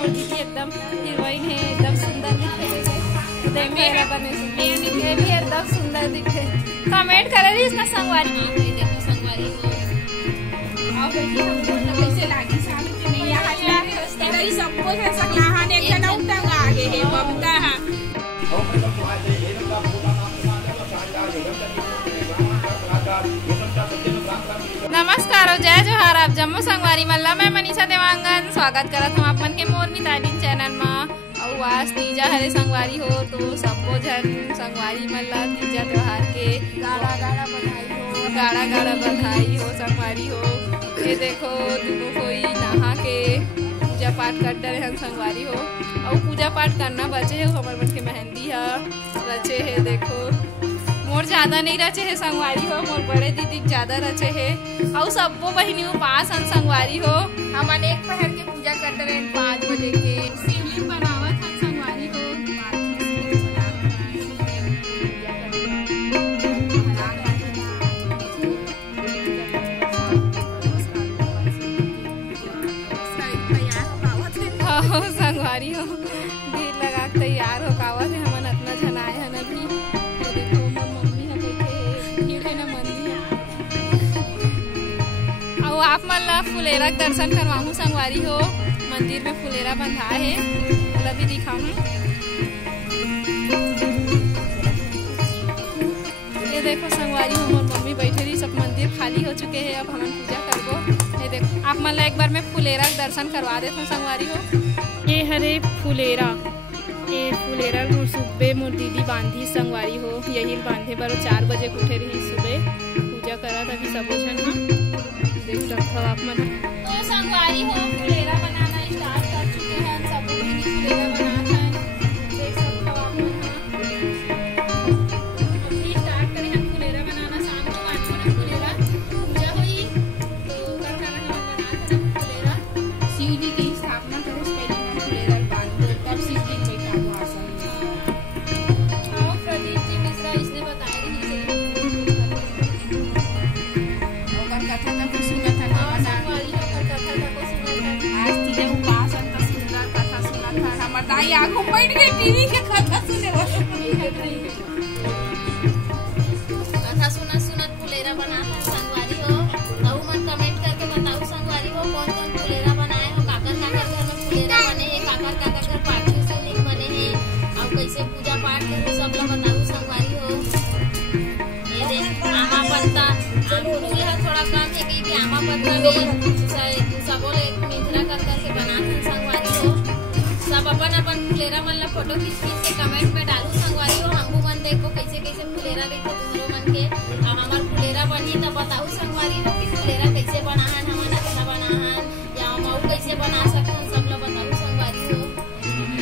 मोर दीदी एकदम हीरोइन है, एकदम सुंदर दिखे। मेरा बने ये भी एकदम सुंदर दिखे। कमेंट करे रही इसका संगवारी देखो संगवारी हो और बेटी हमको कैसे लागी सावित्री नहीं यहाँ रही सबको है सकलाहा ने के ना उठंग आगे है ममता है। नमस्कार और जय जोहार। आप जम्मू संगवारी मल्ला मैं मनीषा देवांगन स्वागत करत हूँ आपमन के मोर मिताबिन चैनल में। और आज तीजा हरे संगवारी हो तो सबको जन संगवारी मल्ला तीजा त्योहार के गाड़ा गाड़ा बधाई हो संगवारी हो। ये देखो दोनों कोई नहा के पूजा पाठ कर रहे हैं संगवारी हो और पूजा पाठ करना बचे है हमारे मन के मेहंदी है रचे है। देखो मोर ज्यादा नहीं रचे है संगवारी हो, मोर बड़े दीदी ज्यादा रचे है और सबको बहनी पास हम संगवारी हो। हम अनेक पहर के पूजा करते रहे 5 बजे के शिवलिंग बनावत हम संगवारी हो। संगवारी हो भीड़ लगा तैयार हो कावत है हमन इतना झनाए है न भी। देखो मोर मम्मी है बैठे भीड़ है न मंदिर और आप मन ला फुलेरा दर्शन करवाहू संगवारी हो। मंदिर में फुलेरा बंधा है मतलब भी दिखाऊं। ये देखो संगवारी हो मोर मम्मी बैठे रही सब मंदिर खाली हो चुके हैं अब हमन पूजा करबो। ये देखो आप मन ला एक बार मैं फुलेरा दर्शन करवा देता हूँ संगवारी हो। ये हरे फुलेरा ये फुलेरा मोर सुबह मोर दीदी बांधी संगवारी हो यही बांधे बार 4 बजे उठे रही सुबह पूजा करा था कि सब जन देख सकते हो आप मन। तो संगवारी हो फुलेरा बनाना स्टार्ट कर चुके हैं सब लोग फुलेरा बनाते हैं देख सकते हो आप मन। स्टार्ट करें हम फुलेरा बनाना शाम को 8 बजे फुलेरा पूजा हुई तो कर हम बनाते हैं फुलेरा शिव जी की स्थापना करो आँखों बैठ गए टीवी के कथा सुने कथा सुनत फुलेरा बनाता संगवारी हो। और मन कमेंट करके बताओ संगवारी हो कौन कौन फुलेरा बनाए हो, काकर घर में फुलेरा बने है, काकर घर पाठ शिवलिंग बने है और कैसे पूजा पाठ करो सब लोग बताओ संगवारी हो। ये देख आमा पत्ता थोड़ा कम है क्योंकि आमा पत्ता भी सब लोग मिंजरा कर करके बनाते संगवारी हो। सब अपन फुलेरा मन ला फोटो खींच के कमेंट में डालू संगवारी हो। हमको मन देखो कैसे कैसे फुलेरा देखो तुमरो मन के अब हमार फुलेरा बनी तो बताओ संगवारी हो कि फुलेरा कैसे बनाहन हमन अच्छा बनाहन या हम और कैसे बना सकते सब लोग बताओ संगवारी हो।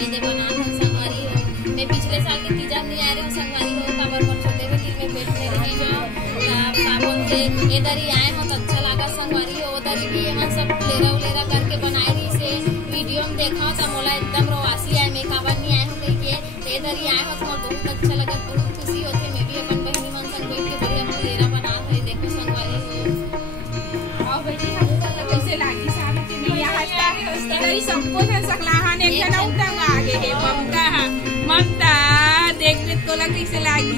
ये दे बनाहन संगवारी हो। मैं पिछले साल के तीजा नहीं आ रही हूँ संगवारी हो काबर पर छोटे में गिर में बैठने रही जो पापन के इधर ही आए हो तो अच्छा लगा संगवारी हो। उधर भी हम सब फुलेरा उलेरा करके बनाए रही से वीडियो में देखा तो मोला एकदम रोवासी आए मैं काबर नहीं आए हो कह के तो इधर ही आए हो तो बहुत अच्छा लगा बहुत खुशी होती। मैं भी अपन बहनी मन संग बैठ के बढ़िया फुलेरा बना है देखो संगवारी हो। और बेटी हमको कैसे लागी सावित्री नहीं यहाँ इधर ही सबको है सकलाहा ने के ना उठंग आगे है ममता है ममता देख दे तो लग कैसे लागी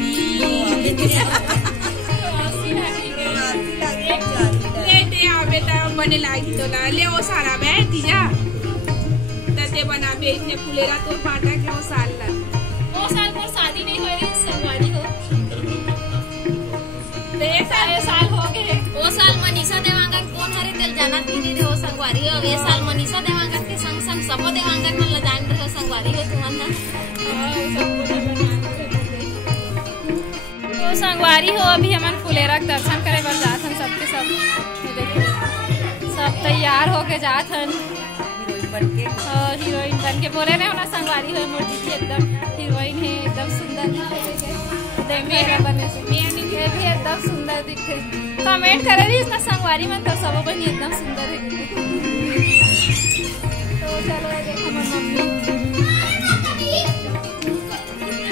बेटा बने लागी तो ले वो सारा बैठी जा तते बना बेचने फुलेरा तो पाटा के वो साल पर शादी नहीं हो रही संगवारी हो तो ये साल हो गए। वो साल मनीषा देवांगन कौन हरे तेल जाना तीनी हो संगवारी हो। ये साल मनीषा देवांगन के संग संग सबो देवांगन मन ला जान रहे हो संगवारी हो तुमन तो संगवारी हो। अभी हमन फुलेरा के दर्शन करे बर जात हम सबके सब सब तैयार होके जात हन हीरोइन बन के बोले रहे ना संगवारी हो मोर दीदी एकदम हीरोइन है एकदम सुंदर दिखे। मेरा बने ये भी एकदम सुंदर दिखे। कमेंट करे रही इसका संगवारी में तो सब बनी एकदम सुंदर है। तो चलो देखो मम्मी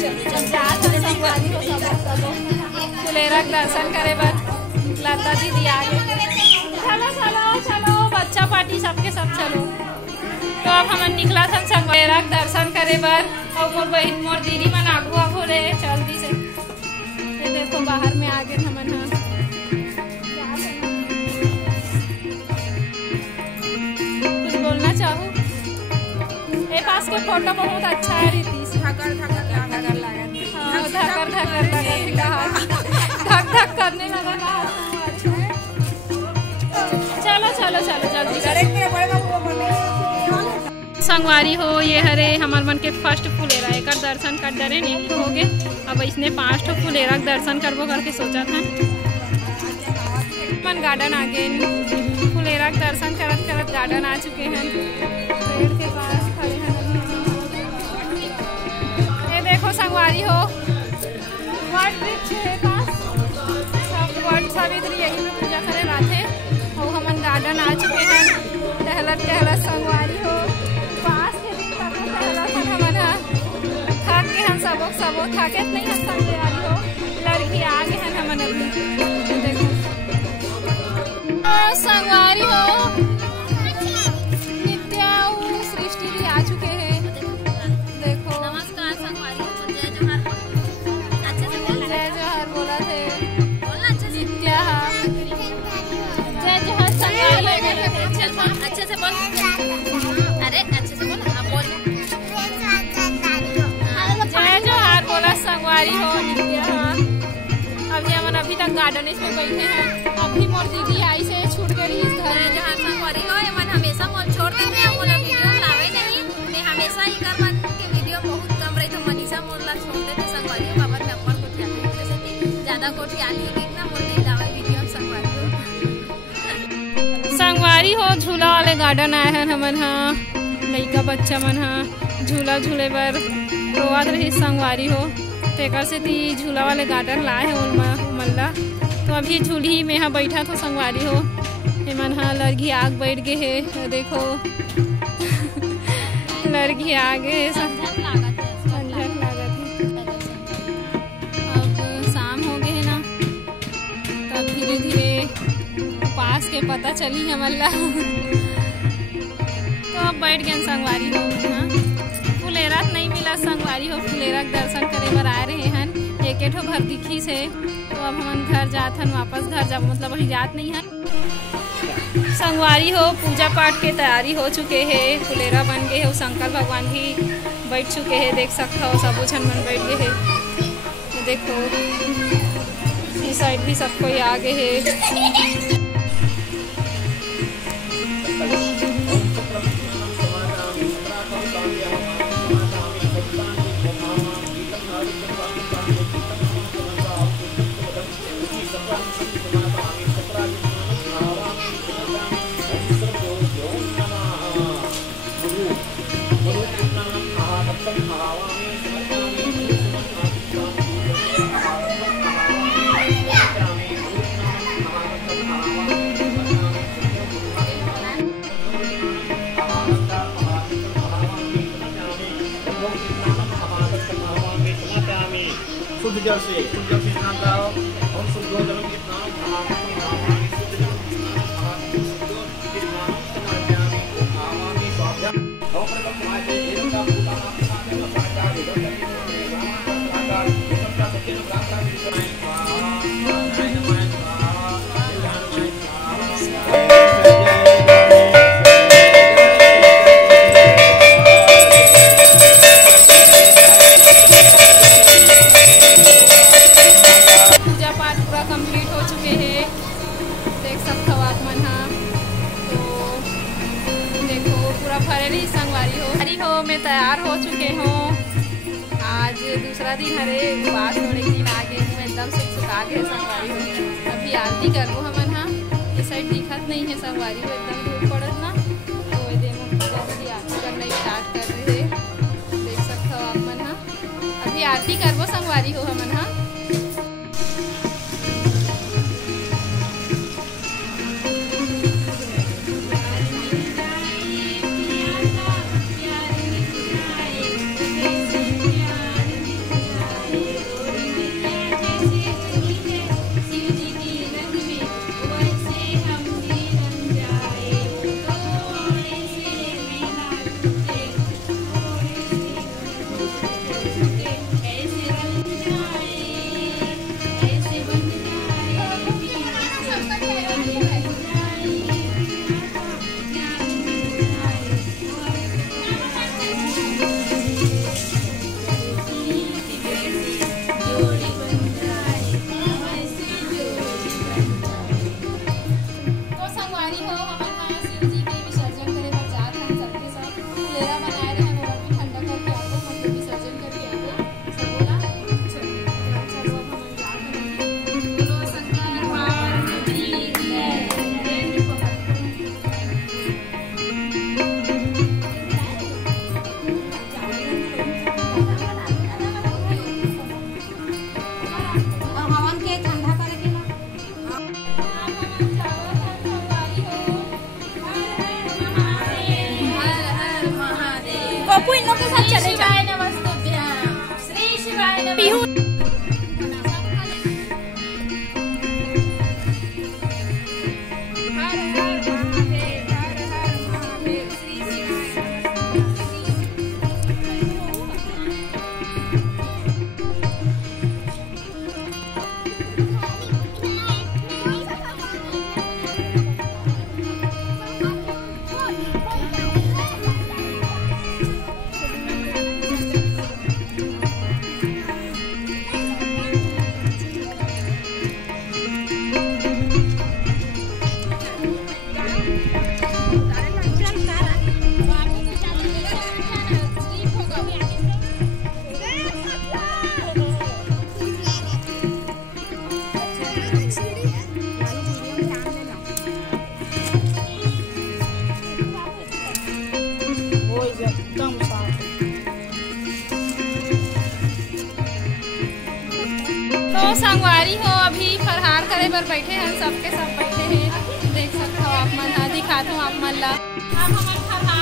जब जात हन संगवारी हो सब फुलेरा दर्शन करे बर लता दीदी आगे चलो चलो चलो बच्चा पार्टी सबके सब चलो। तो अब हम निकला था संगवारी दर्शन करे बर और मोर बहन मोर दीदी मन आगू आगू रे जल्दी से। ये देखो बाहर में आगे हमन कुछ बोलना चाहूँ। ये पास के फोटो बहुत अच्छा है रीतीश। धकर धक करने लगा ना। चलो चलो चलो जल्दी संगवारी हो। ये हरे हमार मन के फर्स्ट फुलेरा एक दर्शन कर डरे नहीं हो गए। अब इसने 5 ठो फुलेरा दर्शन करबो करके सोचा था। मन गार्डन आ गए, फुलेरा दर्शन करत करत गार्डन आ चुके हैं। पेड़ के पास खड़े हैं। ये देखो संगवारी हो वट वृक्ष के पास सब वट सावित्री यही में पूजा करे जाते और हमन गार्डन आ चुके हैं। टहलत टहलत संगवारी हो पास के दिन तक टहलत हमन थक के हम सबो थके नहीं हम संगवारी हो। लड़की आ गए हैं हमन अभी। देखो संगवारी हो नित्या सृष्टि भी आ चुके हैं। देखो नमस्कार संगवारी हो। जय जोहार अच्छे से बोल। जय जोहार बोला थे बोलना अच्छे से। नित्या जय जोहार संगवारी अच्छे से बोल। अरे अच्छे से बोल। आप बोल। जय जोहार बोला संगवारी हो नित्या। अभी हम अभी तक गार्डन में बैठे हैं। अभी मोर दीदी आई से छूट गई इस घर में। जहाँ संगवारी हो मन हमेशा मोल छोड़ देते हैं। मोला वीडियो लावे नहीं मैं हमेशा ही कर मन के वीडियो बहुत कम रही तो मनीषा मोला छोड़ देते संगवारी हो। बाबा में अपन को ध्यान जैसे कि ज्यादा कोठी आली कितना मोल नहीं लावे वीडियो संगवारी हो। संगवारी हो झूला वाले गार्डन आए हैं हमन हाँ। लइका बच्चा मन हाँ झूला झूले बर रोआत रही संगवारी हो। तेकर से ती झूला वाले गार्डन लाए है उमल्ला। तो अभी झूली में हाँ बैठा तो संगवारी हो। मन हाँ लड़की आग बैठ गए है। देखो लड़की आगे झंझट लागत है। अब शाम हो गए है ना तब धीरे धीरे पास के पता चली हमल्ला। तो अब बैठ गए संगवारी हो। हाँ फुलेरा नहीं मिला संगवारी हो। फुलेरा दर्शन करे बर आ रहे हैं। एक ठो घर दिखी से तो अब हम घर जात हन वापस घर जा मतलब वही जात नहीं है। संगवारी हो पूजा पाठ के तैयारी हो चुके हैं। फुलेरा बन गए हो। शंकर भगवान भी बैठ चुके हैं। देख सकते हो सब छन मन बैठ गए हैं। देखो इस साइड भी सब कोई आ गए है। शुद्ध जल से स्नान कराओ और शुद्ध जल के में तैयार हो चुके हो। आज दूसरा दिन हरे उपवास थोड़े दिन आगे एकदम सुखा गए संगवारी हो। अभी आरती करबो हमन हाँ। ये साइड दिखत नहीं है संगवारी हो एकदम धूप पड़त ना तो पूजा आरती करना स्टार्ट कर रहे हैं। देख सकते हो आप मन हाँ। अभी आरती करबो संगवारी हो हमन हाँ। पप्पू इन लोग के साथ चले जा। शिवाय नमस्तुभ्यं, श्री शिवाय नमः। पीहू हर हर महादेव, हर हर महादेव, श्री शिवाय तो संगवारी हो अभी फरहार करे बर बैठे हैं, सबके सब बैठे हैं, देख सकते हो आप मन, दिखाता हूँ आप मन ला। अब हमारे फरहार